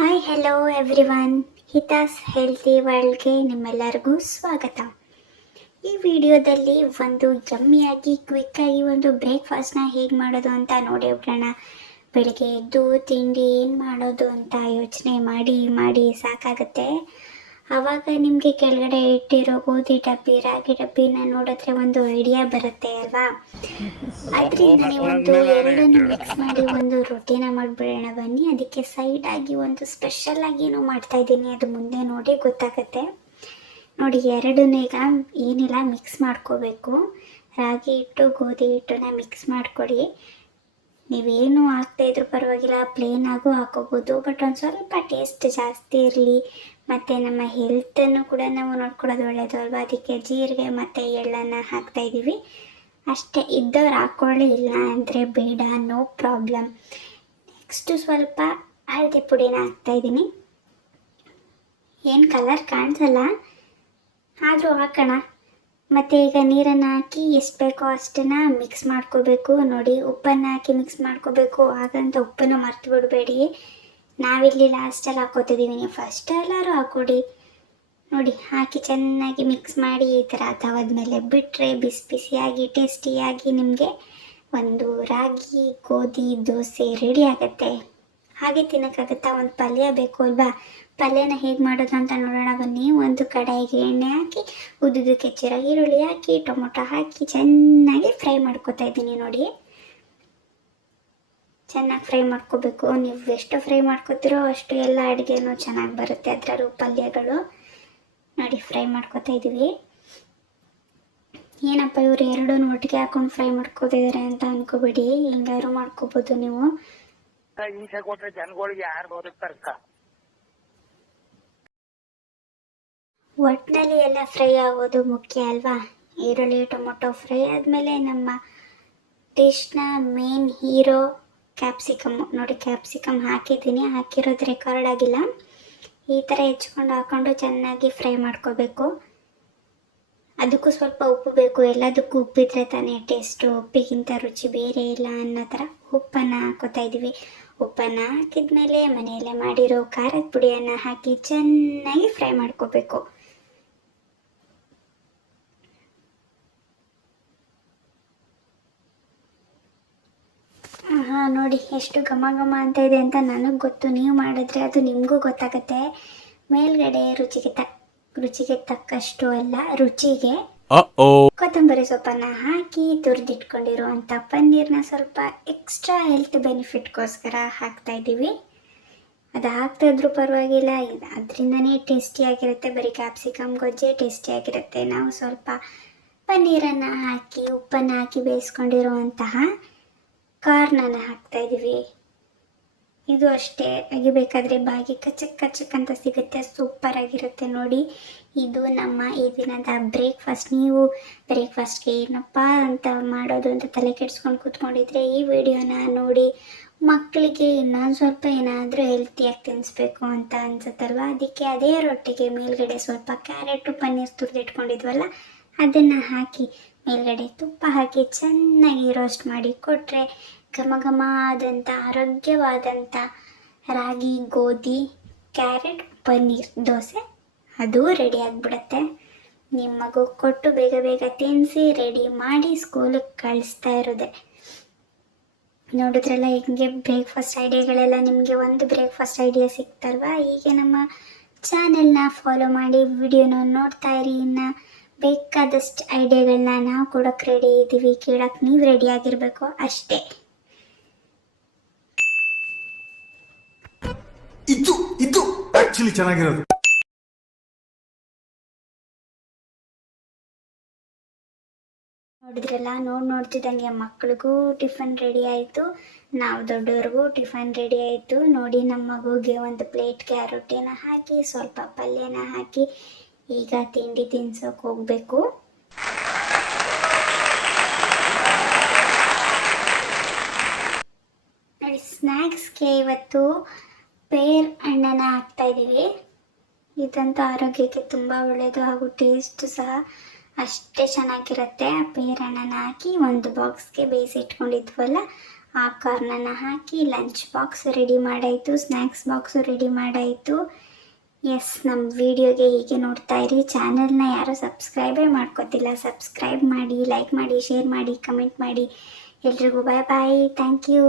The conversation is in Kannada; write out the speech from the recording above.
ಹಾಯ್ ಹೆಲೋ ಎವ್ರಿವನ್, ಹಿತಾಸ್ ಹೆಲ್ತಿ ವರ್ಲ್ಡ್ಗೆ ನಿಮ್ಮೆಲ್ಲರಿಗೂ ಸ್ವಾಗತ. ಈ ವಿಡಿಯೋದಲ್ಲಿ ಒಂದು ಯಮ್ಮಿಯಾಗಿ ಕ್ವಿಕ್ಕಾಗಿ ಒಂದು ಬ್ರೇಕ್ಫಾಸ್ಟ್ನ ಹೇಗೆ ಮಾಡೋದು ಅಂತ ನೋಡಿ ಬಿಡೋಣ. ಬೆಳಿಗ್ಗೆ ಎದ್ದು ತಿಂಡಿ ಏನು ಮಾಡೋದು ಅಂತ ಯೋಚನೆ ಮಾಡಿ ಮಾಡಿ ಸಾಕಾಗುತ್ತೆ. ಆವಾಗ ನಿಮಗೆ ಕೆಳಗಡೆ ಇಟ್ಟಿರೋ ಗೋಧಿ ಡಬ್ಬಿ ರಾಗಿ ಡಬ್ಬಿನ ನೋಡಿದ್ರೆ ಒಂದು ಐಡಿಯಾ ಬರುತ್ತೆ ಅಲ್ವಾ. ಅದರಿಂದ ನೀವೊಂದು ಎರಡನ್ನು ಮಿಕ್ಸ್ ಮಾಡಿ ಒಂದು ರೊಟ್ಟಿನ ಮಾಡಿಬಿಡೋಣ ಬನ್ನಿ. ಅದಕ್ಕೆ ಸೈಡಾಗಿ ಒಂದು ಸ್ಪೆಷಲ್ ಆಗಿ ಏನು ಮಾಡ್ತಾ ಇದ್ದೀನಿ, ಅದು ಮುಂದೆ ನೋಡಿ ಗೊತ್ತಾಗುತ್ತೆ. ನೋಡಿ, ಎರಡನ್ನೂ ಈಗ ಏನಿಲ್ಲ ಮಿಕ್ಸ್ ಮಾಡ್ಕೋಬೇಕು. ರಾಗಿ ಹಿಟ್ಟು ಗೋಧಿ ಹಿಟ್ಟನ್ನ ಮಿಕ್ಸ್ ಮಾಡ್ಕೊಳ್ಳಿ. ನೀವೇನು ಹಾಕ್ತಾ ಇದ್ರೂ ಪರವಾಗಿಲ್ಲ, ಪ್ಲೇನ್ ಆಗೂ ಹಾಕೋಬೋದು. ಬಟ್ ಒಂದು ಸ್ವಲ್ಪ ಟೇಸ್ಟ್ ಜಾಸ್ತಿ ಇರಲಿ ಮತ್ತು ನಮ್ಮ ಹೆಲ್ತನ್ನು ಕೂಡ ನಾವು ನೋಡ್ಕೊಳ್ಳೋದು ಒಳ್ಳೆಯದು ಅಲ್ವಾ. ಅದಕ್ಕೆ ಜೀರಿಗೆ ಮತ್ತು ಎಳ್ಳನ್ನು ಹಾಕ್ತಾಯಿದ್ದೀವಿ ಅಷ್ಟೇ. ಇದ್ದವ್ರು ಹಾಕ್ಕೊಳ್ಳಿ, ಇಲ್ಲ ಅಂದರೆ ಬೇಡ, ನೋ ಪ್ರಾಬ್ಲಮ್. ನೆಕ್ಸ್ಟು ಸ್ವಲ್ಪ ಹಳದಿ ಪುಡಿನ ಹಾಕ್ತಾಯಿದ್ದೀನಿ. ಏನು ಕಲರ್ ಕಾಣಿಸಲ್ಲ, ಆದರೂ ಹಾಕೋಣ. ಮತ್ತು ಈಗ ನೀರನ್ನು ಹಾಕಿ ಎಷ್ಟು ಬೇಕೋ ಅಷ್ಟನ್ನು ಮಿಕ್ಸ್ ಮಾಡ್ಕೋಬೇಕು. ನೋಡಿ, ಉಪ್ಪನ್ನು ಹಾಕಿ ಮಿಕ್ಸ್ ಮಾಡ್ಕೋಬೇಕು. ಹಾಗಂತ ಉಪ್ಪನ್ನು ಮರ್ತು ಬಿಡಬೇಡಿ. ನಾವಿಲ್ಲಿ ಲಾಸ್ಟಲ್ಲಿ ಹಾಕೋತಿದ್ದೀವಿ, ನೀವು ಫಸ್ಟ್ ಎಲ್ಲರೂ ಹಾಕ್ಕೊಡಿ. ನೋಡಿ, ಹಾಕಿ ಚೆನ್ನಾಗಿ ಮಿಕ್ಸ್ ಮಾಡಿ ಈ ಥರ ತವದ ಮೇಲೆ ಬಿಟ್ಟರೆ ಬಿಸಿ ಬಿಸಿಯಾಗಿ ಟೇಸ್ಟಿಯಾಗಿ ನಿಮಗೆ ಒಂದು ರಾಗಿ ಗೋಧಿ ದೋಸೆ ರೆಡಿ ಆಗುತ್ತೆ. ಹಾಗೆ ತಿನ್ನೋಕ್ಕಾಗುತ್ತಾ? ಒಂದು ಪಲ್ಯ ಬೇಕು ಅಲ್ವಾ. ಪಲ್ಯನ ಹೇಗೆ ಮಾಡೋದು ಅಂತ ನೋಡೋಣ ಬನ್ನಿ. ಒಂದು ಕಡಾಯಿಗೆ ಎಣ್ಣೆ ಹಾಕಿ ಉದ್ದುದಕ್ಕೆ ಹೆಚ್ಚಿರೋ ಈರುಳ್ಳಿ ಹಾಕಿ ಟೊಮೊಟೊ ಹಾಕಿ ಚೆನ್ನಾಗಿ ಫ್ರೈ ಮಾಡ್ಕೊತಾ ಇದ್ದೀನಿ. ನೋಡಿ, ಚೆನ್ನಾಗಿ ಫ್ರೈ ಮಾಡ್ಕೋಬೇಕು. ನೀವು ಎಷ್ಟು ಫ್ರೈ ಮಾಡ್ಕೋತೀರೋ ಅಷ್ಟು ಎಲ್ಲ ಅಡುಗೆನೂ ಚೆನ್ನಾಗಿ ಬರುತ್ತೆ, ಅದರಲ್ಲೂ ಪಲ್ಯಗಳು. ನೋಡಿ, ಫ್ರೈ ಮಾಡ್ಕೊತಾ ಇದ್ದೀವಿ. ಏನಪ್ಪ ಇವರು ಎರಡೂ ಒಟ್ಟಿಗೆ ಹಾಕೊಂಡು ಫ್ರೈ ಮಾಡ್ಕೋತಿದ್ದಾರೆ ಅಂತ ಅನ್ಕೋಬೇಡಿ, ಹಿಂಗಾದ್ರು ಮಾಡ್ಕೋಬೋದು ನೀವು. ಒಟ್ಟಿನಲ್ಲಿ ಎಲ್ಲ ಫ್ರೈ ಆಗೋದು ಮುಖ್ಯ ಅಲ್ವಾ. ಈರುಳ್ಳಿ ಟೊಮೊಟೊ ಫ್ರೈ ಆದಮೇಲೆ ನಮ್ಮ ಡಿಶ್ನ ಮೇನ್ ಹೀರೋ ಕ್ಯಾಪ್ಸಿಕಮ್ಮು. ನೋಡಿ, ಕ್ಯಾಪ್ಸಿಕಮ್ ಹಾಕಿದ್ದೀನಿ, ಹಾಕಿರೋದು ರೆಕಾರ್ಡ್ ಆಗಿಲ್ಲ. ಈ ಥರ ಹೆಚ್ಕೊಂಡು ಹಾಕ್ಕೊಂಡು ಚೆನ್ನಾಗಿ ಫ್ರೈ ಮಾಡ್ಕೋಬೇಕು. ಅದಕ್ಕೂ ಸ್ವಲ್ಪ ಉಪ್ಪು ಬೇಕು, ಎಲ್ಲದಕ್ಕೂ ಉಪ್ಪಿದ್ರೆ ತಾನೇ ಟೇಸ್ಟು, ಉಪ್ಪಿಗಿಂತ ರುಚಿ ಬೇರೆ ಇಲ್ಲ ಅನ್ನೋ ಥರ ಉಪ್ಪನ್ನು ಹಾಕೋತಾ ಇದ್ದೀವಿ. ಉಪ್ಪನ್ನು ಹಾಕಿದ್ಮೇಲೆ ಮನೆಯಲ್ಲೇ ಮಾಡಿರೋ ಖಾರದ ಪುಡಿಯನ್ನು ಹಾಕಿ ಚೆನ್ನಾಗಿ ಫ್ರೈ ಮಾಡ್ಕೋಬೇಕು. ನೋಡಿ, ಎಷ್ಟು ಘಮ ಘಮ ಅಂತ ಇದೆ ಅಂತ ನನಗೆ ಗೊತ್ತು. ನೀವು ಮಾಡಿದ್ರೆ ಅದು ನಿಮಗೂ ಗೊತ್ತಾಗುತ್ತೆ. ಮೇಲ್ಗಡೆ ರುಚಿಗೆ ತಕ್ಕಷ್ಟು ಅಲ್ಲ, ರುಚಿಗೆ ಕೊತ್ತಂಬರಿ ಸೊಪ್ಪನ್ನು ಹಾಕಿ ತುರಿದಿಟ್ಕೊಂಡಿರುವಂಥ ಪನ್ನೀರ್ನ ಸ್ವಲ್ಪ ಎಕ್ಸ್ಟ್ರಾ ಹೆಲ್ತ್ ಬೆನಿಫಿಟ್ಗೋಸ್ಕರ ಹಾಕ್ತಾ ಇದ್ದೀವಿ. ಅದು ಹಾಕ್ತಾಯಿದ್ರೂ ಪರವಾಗಿಲ್ಲ, ಅದರಿಂದನೇ ಟೇಸ್ಟಿಯಾಗಿರುತ್ತೆ. ಬರೀ ಕ್ಯಾಪ್ಸಿಕಮ್ ಗೊಜ್ಜೆ ಟೇಸ್ಟಿಯಾಗಿರುತ್ತೆ. ನಾವು ಸ್ವಲ್ಪ ಪನ್ನೀರನ್ನು ಹಾಕಿ ಉಪ್ಪನ್ನು ಹಾಕಿ ಬೇಯಿಸ್ಕೊಂಡಿರುವಂತಹ ಕಾರ್ನನ್ನು ಹಾಕ್ತಾಯಿದ್ದೀವಿ. ಇದು ಅಷ್ಟೇ, ಅಗಿಬೇಕಾದ್ರೆ ಬಾಗಿ ಕಚಕ್ ಕಚಕ್ ಅಂತ ಸಿಗುತ್ತೆ, ಸೂಪರಾಗಿರುತ್ತೆ. ನೋಡಿ, ಇದು ನಮ್ಮ ಈ ದಿನದ ಬ್ರೇಕ್ಫಾಸ್ಟ್. ನೀವು ಬ್ರೇಕ್ಫಾಸ್ಟ್ಗೆ ಏನಪ್ಪ ಅಂತ ಮಾಡೋದು ಅಂತ ತಲೆ ಕೆಡಿಸ್ಕೊಂಡು ಕೂತ್ಕೊಂಡಿದ್ರೆ ಈ ವಿಡಿಯೋನ ನೋಡಿ. ಮಕ್ಕಳಿಗೆ ಇನ್ನೊಂದು ಸ್ವಲ್ಪ ಏನಾದರೂ ಹೆಲ್ತಿಯಾಗಿ ತಿನ್ನಿಸ್ಬೇಕು ಅಂತ ಅನ್ಸುತ್ತಲ್ವ, ಅದಕ್ಕೆ ಅದೇ ರೊಟ್ಟಿಗೆ ಮೇಲ್ಗಡೆ ಸ್ವಲ್ಪ ಕ್ಯಾರೆಟು ಪನ್ನೀರ್ ತುರಿದಿಟ್ಕೊಂಡಿದ್ವಲ್ಲ ಅದನ್ನು ಹಾಕಿ ಮೇಲ್ಗಡೆ ತುಪ್ಪ ಹಾಕಿ ಚೆನ್ನಾಗಿ ರೋಸ್ಟ್ ಮಾಡಿ ಕೊಟ್ಟರೆ ಘಮ ಘಮ ಆದಂಥ ಆರೋಗ್ಯವಾದಂಥ ರಾಗಿ ಗೋಧಿ ಕ್ಯಾರೆಟ್ ಪನ್ನೀರ್ ದೋಸೆ ಅದು ರೆಡಿ ಆಗಿಬಿಡುತ್ತೆ. ನಿಮ್ಮ ಮಗು ಕೊಟ್ಟು ಬೇಗ ಬೇಗ ತಿನ್ನಿಸಿ ರೆಡಿ ಮಾಡಿ ಸ್ಕೂಲಿಗೆ ಕಳಿಸ್ತಾ ಇರೋದೆ. ನೋಡಿದ್ರಲ್ಲ ಹೆಂಗೆ ಬ್ರೇಕ್ಫಾಸ್ಟ್ ಐಡಿಯಾಗಳೆಲ್ಲ. ನಿಮಗೆ ಒಂದು ಬ್ರೇಕ್ಫಾಸ್ಟ್ ಐಡಿಯಾ ಸಿಗ್ತಲ್ವಾ. ಹೀಗೆ ನಮ್ಮ ಚಾನೆಲ್ನ ಫಾಲೋ ಮಾಡಿ ವಿಡಿಯೋನ ನೋಡ್ತಾ ಇರಿ. ಇನ್ನು ಬೇಕಾದಷ್ಟು ಐಡಿಯಾಗಳನ್ನ ನಾವು ಕೊಡೋಕ್ಕೆ ರೆಡಿ ಇದ್ದೀವಿ, ಕೇಳೋಕ್ಕೆ ನೀವು ರೆಡಿ ಆಗಿರಬೇಕು ಅಷ್ಟೇ. ಇದು ಆಕ್ಚುಲಿ ಚೆನ್ನಾಗಿರೋದು. ನೋಡಿದ್ರಲ್ಲ, ನೋಡ್ತಿದ್ದಂಗೆ ಮಕ್ಳಿಗೂ ಟಿಫನ್ ರೆಡಿ ಆಯಿತು, ನಾವು ದೊಡ್ಡವ್ರಿಗೂ ಟಿಫನ್ ರೆಡಿ ಆಯಿತು. ನೋಡಿ, ನಮ್ಮ ಮಗುಗೆ ಒಂದು ಪ್ಲೇಟ್ಗೆ ರೊಟ್ಟಿನ ಹಾಕಿ ಸ್ವಲ್ಪ ಪಲ್ಯನ ಹಾಕಿ ಈಗ ತಿಂಡಿ ತಿನ್ಸೋಕೆ ಹೋಗಬೇಕು. ನೋಡಿ, ಸ್ನ್ಯಾಕ್ಸ್ಗೆ ಇವತ್ತು ಪೇರ್ ಹಣ್ಣನ್ನು ಹಾಕ್ತಾಯಿದ್ದೀವಿ. ಇದಂತೂ ಆರೋಗ್ಯಕ್ಕೆ ತುಂಬ ಒಳ್ಳೆಯದು ಹಾಗೂ ಟೇಸ್ಟ್ ಸಹ ಅಷ್ಟೇ ಚೆನ್ನಾಗಿರುತ್ತೆ. ಪೇರ್ ಹಣ್ಣನ್ನು ಹಾಕಿ ಒಂದು ಬಾಕ್ಸ್ಗೆ ಬೇಯಿಸಿ ಇಟ್ಕೊಂಡಿದ್ವಲ್ಲ ಆ ಕಾರ್ನನ್ನು ಹಾಕಿ ಲಂಚ್ ಬಾಕ್ಸ್ ರೆಡಿ ಮಾಡಾಯಿತು, ಸ್ನ್ಯಾಕ್ಸ್ ಬಾಕ್ಸು ರೆಡಿ ಮಾಡಾಯಿತು. ಎಸ್, ನಮ್ಮ ವಿಡಿಯೋಗೆ ಹೀಗೆ ನೋಡ್ತಾ ಇರಿ. ಚಾನಲ್ನ ಯಾರೂ ಸಬ್ಸ್ಕ್ರೈಬೇ ಮಾಡ್ಕೋತಿಲ್ಲ, ಸಬ್ಸ್ಕ್ರೈಬ್ ಮಾಡಿ, ಲೈಕ್ ಮಾಡಿ, ಶೇರ್ ಮಾಡಿ, ಕಮೆಂಟ್ ಮಾಡಿ. ಎಲ್ರಿಗೂ ಬಾಯ್ ಬಾಯ್, ಥ್ಯಾಂಕ್ ಯು.